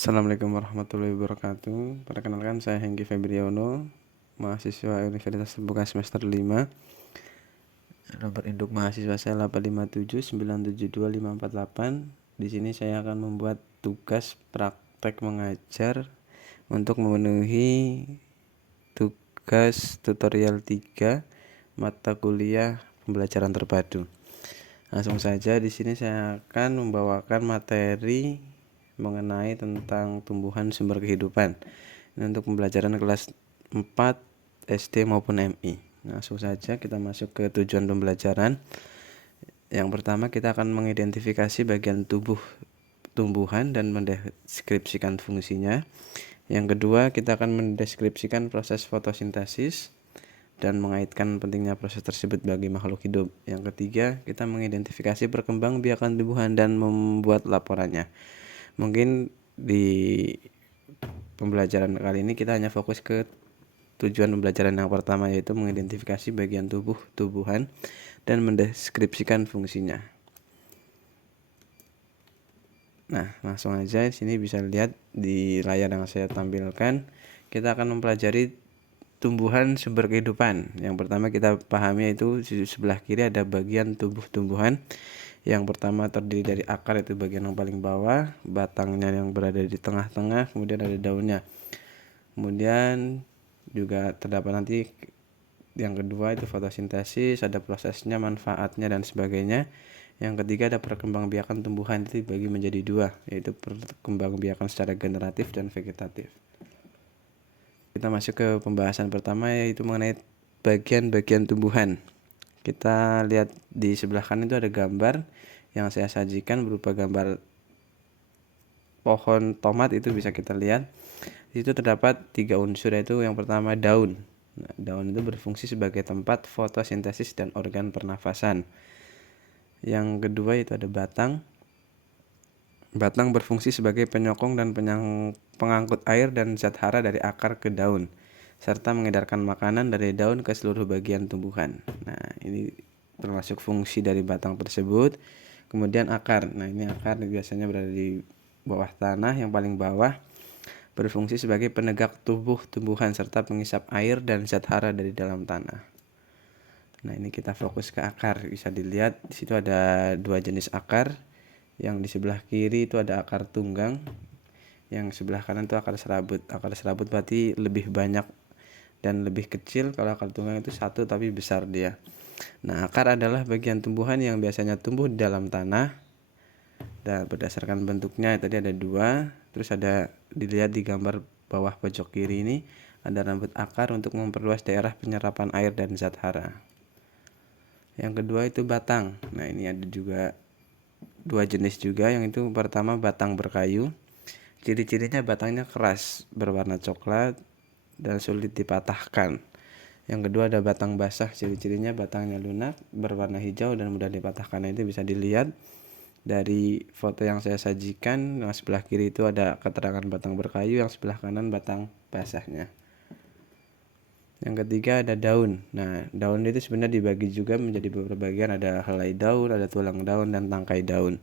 Assalamualaikum warahmatullahi wabarakatuh. Perkenalkan, saya Hengki Febriyono, mahasiswa Universitas Terbuka semester 5. Nomor induk mahasiswa saya 857972548. Di sini saya akan membuat tugas praktek mengajar untuk memenuhi tugas tutorial 3 mata kuliah pembelajaran terpadu. Langsung saja, di sini saya akan membawakan materi mengenai tentang tumbuhan sumber kehidupan. Ini untuk pembelajaran kelas 4 SD maupun MI. Langsung saja kita masuk ke tujuan pembelajaran. Yang pertama, kita akan mengidentifikasi bagian tubuh tumbuhan dan mendeskripsikan fungsinya. Yang kedua, kita akan mendeskripsikan proses fotosintesis dan mengaitkan pentingnya proses tersebut bagi makhluk hidup. Yang ketiga, kita mengidentifikasi perkembangbiakan tumbuhan dan membuat laporannya. Mungkin di pembelajaran kali ini kita hanya fokus ke tujuan pembelajaran yang pertama, yaitu mengidentifikasi bagian tubuh tumbuhan dan mendeskripsikan fungsinya. Nah, langsung aja di sini bisa lihat di layar yang saya tampilkan. Kita akan mempelajari tumbuhan sumber kehidupan. Yang pertama kita pahami yaitu di sebelah kiri ada bagian tubuh tumbuhan. Yang pertama terdiri dari akar, itu bagian yang paling bawah, batangnya yang berada di tengah-tengah, kemudian ada daunnya. Kemudian juga terdapat nanti yang kedua itu fotosintesis, ada prosesnya, manfaatnya dan sebagainya. Yang ketiga ada perkembangbiakan tumbuhan, itu dibagi menjadi dua, yaitu perkembangbiakan secara generatif dan vegetatif. Kita masuk ke pembahasan pertama, yaitu mengenai bagian-bagian tumbuhan. Kita lihat di sebelah kanan itu ada gambar yang saya sajikan berupa gambar pohon tomat, itu bisa kita lihat. Di situ terdapat 3 unsur, yaitu yang pertama daun. Nah, daun itu berfungsi sebagai tempat fotosintesis dan organ pernafasan. Yang kedua itu ada batang. Batang berfungsi sebagai penyokong dan pengangkut air dan zat hara dari akar ke daun, serta mengedarkan makanan dari daun ke seluruh bagian tumbuhan. Nah, ini termasuk fungsi dari batang tersebut. Kemudian akar. Nah, ini akar biasanya berada di bawah tanah, yang paling bawah, berfungsi sebagai penegak tubuh tumbuhan serta pengisap air dan zat hara dari dalam tanah. Nah, ini kita fokus ke akar. Bisa dilihat di situ ada 2 jenis akar. Yang di sebelah kiri itu ada akar tunggang, yang sebelah kanan itu akar serabut. Akar serabut berarti lebih banyak dan lebih kecil. Kalau akar tunggang itu satu tapi besar dia. Nah, akar adalah bagian tumbuhan yang biasanya tumbuh di dalam tanah. Dan berdasarkan bentuknya tadi ada 2. Terus ada dilihat di gambar bawah pojok kiri ini ada rambut akar untuk memperluas daerah penyerapan air dan zat hara. Yang kedua itu batang. Nah, ini ada juga 2 jenis juga. Yang itu pertama batang berkayu. Ciri-cirinya batangnya keras, berwarna coklat dan sulit dipatahkan. Yang kedua ada batang basah. Ciri-cirinya batangnya lunak, berwarna hijau dan mudah dipatahkan. Nah, itu bisa dilihat dari foto yang saya sajikan. Yang sebelah kiri itu ada keterangan batang berkayu, yang sebelah kanan batang basahnya. Yang ketiga ada daun. Nah, daun itu sebenarnya dibagi juga menjadi beberapa bagian. Ada helai daun, ada tulang daun, dan tangkai daun.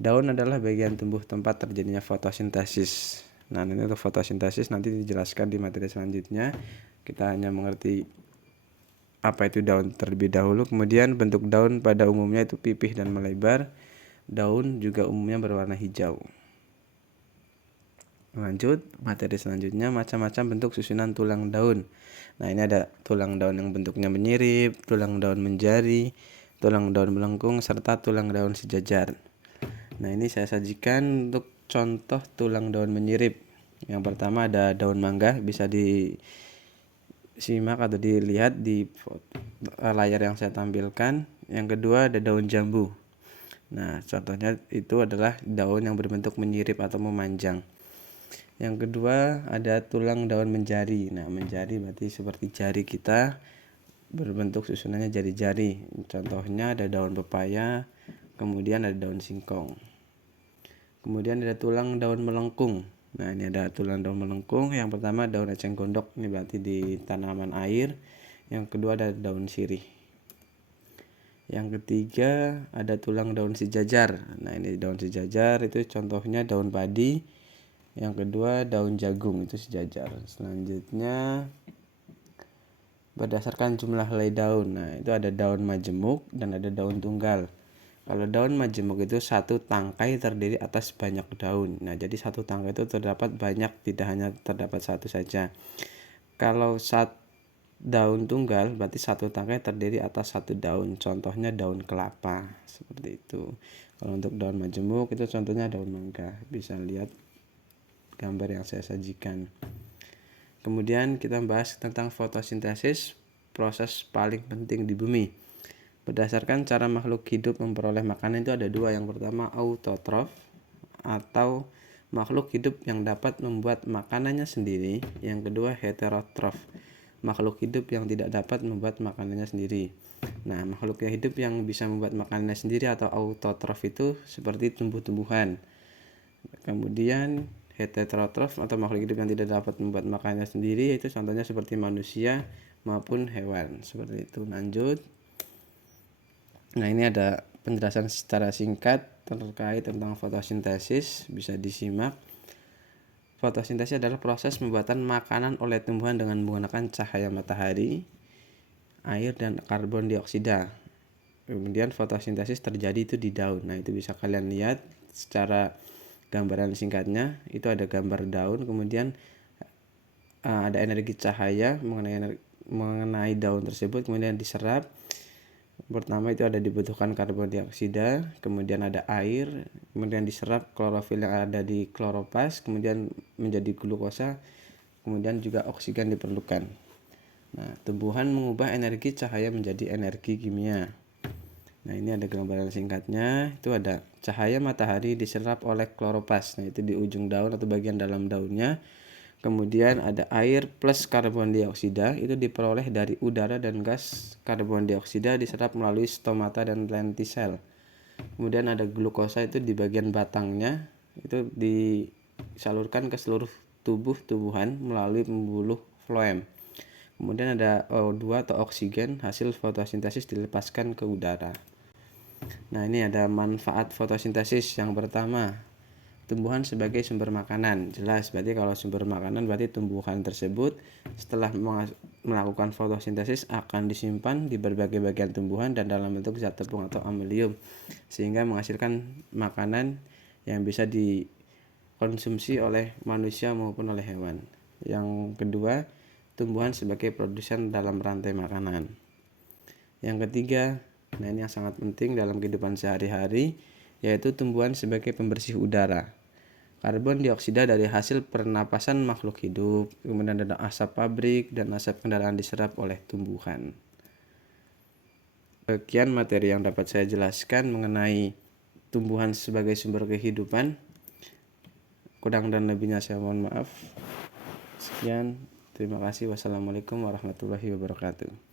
Daun adalah bagian tumbuh tempat terjadinya fotosintesis. Nah, ini untuk fotosintesis nanti dijelaskan di materi selanjutnya. Kita hanya mengerti apa itu daun terlebih dahulu. Kemudian bentuk daun pada umumnya itu pipih dan melebar. Daun juga umumnya berwarna hijau. Lanjut, materi selanjutnya macam-macam bentuk susunan tulang daun. Nah, ini ada tulang daun yang bentuknya menyirip, tulang daun menjari, tulang daun melengkung, serta tulang daun sejajar. Nah, ini saya sajikan untuk contoh tulang daun menyirip. Yang pertama ada daun mangga, bisa disimak atau dilihat di layar yang saya tampilkan. Yang kedua ada daun jambu. Nah, contohnya itu adalah daun yang berbentuk menyirip atau memanjang. Yang kedua ada tulang daun menjari. Nah, menjari berarti seperti jari kita, berbentuk susunannya jari-jari. Contohnya ada daun pepaya, kemudian ada daun singkong. Kemudian ada tulang daun melengkung. Nah, ini ada tulang daun melengkung. Yang pertama daun eceng gondok, ini berarti di tanaman air. Yang kedua ada daun sirih. Yang ketiga ada tulang daun sejajar. Nah, ini daun sejajar itu contohnya daun padi. Yang kedua daun jagung, itu sejajar. Selanjutnya berdasarkan jumlah helai daun. Nah, itu ada daun majemuk dan ada daun tunggal. Kalau daun majemuk itu satu tangkai terdiri atas banyak daun. Nah, jadi satu tangkai itu terdapat banyak, tidak hanya terdapat satu saja. Kalau daun tunggal berarti satu tangkai terdiri atas satu daun. Contohnya daun kelapa, seperti itu. Kalau untuk daun majemuk itu contohnya daun mangga. Bisa lihat gambar yang saya sajikan. Kemudian kita bahas tentang fotosintesis, proses paling penting di bumi. Berdasarkan cara makhluk hidup memperoleh makanan itu ada dua. Yang pertama autotrof atau makhluk hidup yang dapat membuat makanannya sendiri. Yang kedua heterotrof, makhluk hidup yang tidak dapat membuat makanannya sendiri. Nah, makhluk hidup yang bisa membuat makanannya sendiri atau autotrof itu seperti tumbuh-tumbuhan. Kemudian heterotrof atau makhluk hidup yang tidak dapat membuat makanannya sendiri itu contohnya seperti manusia maupun hewan. Seperti itu. Lanjut. Nah, ini ada penjelasan secara singkat terkait tentang fotosintesis, bisa disimak. Fotosintesis adalah proses pembuatan makanan oleh tumbuhan dengan menggunakan cahaya matahari, air, dan karbon dioksida. Kemudian fotosintesis terjadi itu di daun. Nah, itu bisa kalian lihat secara gambaran singkatnya. Itu ada gambar daun, kemudian ada energi cahaya mengenai daun tersebut, kemudian diserap. Pertama itu ada dibutuhkan karbon dioksida, kemudian ada air, kemudian diserap klorofil yang ada di kloroplas, kemudian menjadi glukosa, kemudian juga oksigen diperlukan. Nah, tumbuhan mengubah energi cahaya menjadi energi kimia. Nah, ini ada gambaran singkatnya. Itu ada cahaya matahari diserap oleh kloroplas. Nah, itu di ujung daun atau bagian dalam daunnya. Kemudian ada air plus karbon dioksida, itu diperoleh dari udara dan gas karbon dioksida diserap melalui stomata dan lentisel. Kemudian ada glukosa, itu di bagian batangnya, itu disalurkan ke seluruh tubuh tumbuhan melalui pembuluh floem. Kemudian ada O2 atau oksigen, hasil fotosintesis dilepaskan ke udara. Nah, ini ada manfaat fotosintesis. Yang pertama, tumbuhan sebagai sumber makanan. Jelas, berarti kalau sumber makanan berarti tumbuhan tersebut setelah melakukan fotosintesis akan disimpan di berbagai bagian tumbuhan dan dalam bentuk zat tepung atau amelium, sehingga menghasilkan makanan yang bisa dikonsumsi oleh manusia maupun oleh hewan. Yang kedua, tumbuhan sebagai produsen dalam rantai makanan. Yang ketiga, nah ini yang sangat penting dalam kehidupan sehari-hari, yaitu tumbuhan sebagai pembersih udara. Karbon dioksida dari hasil pernapasan makhluk hidup, kemudian ada asap pabrik dan asap kendaraan diserap oleh tumbuhan. Sekian materi yang dapat saya jelaskan mengenai tumbuhan sebagai sumber kehidupan. Kurang dan lebihnya saya mohon maaf. Sekian, terima kasih. Wassalamualaikum warahmatullahi wabarakatuh.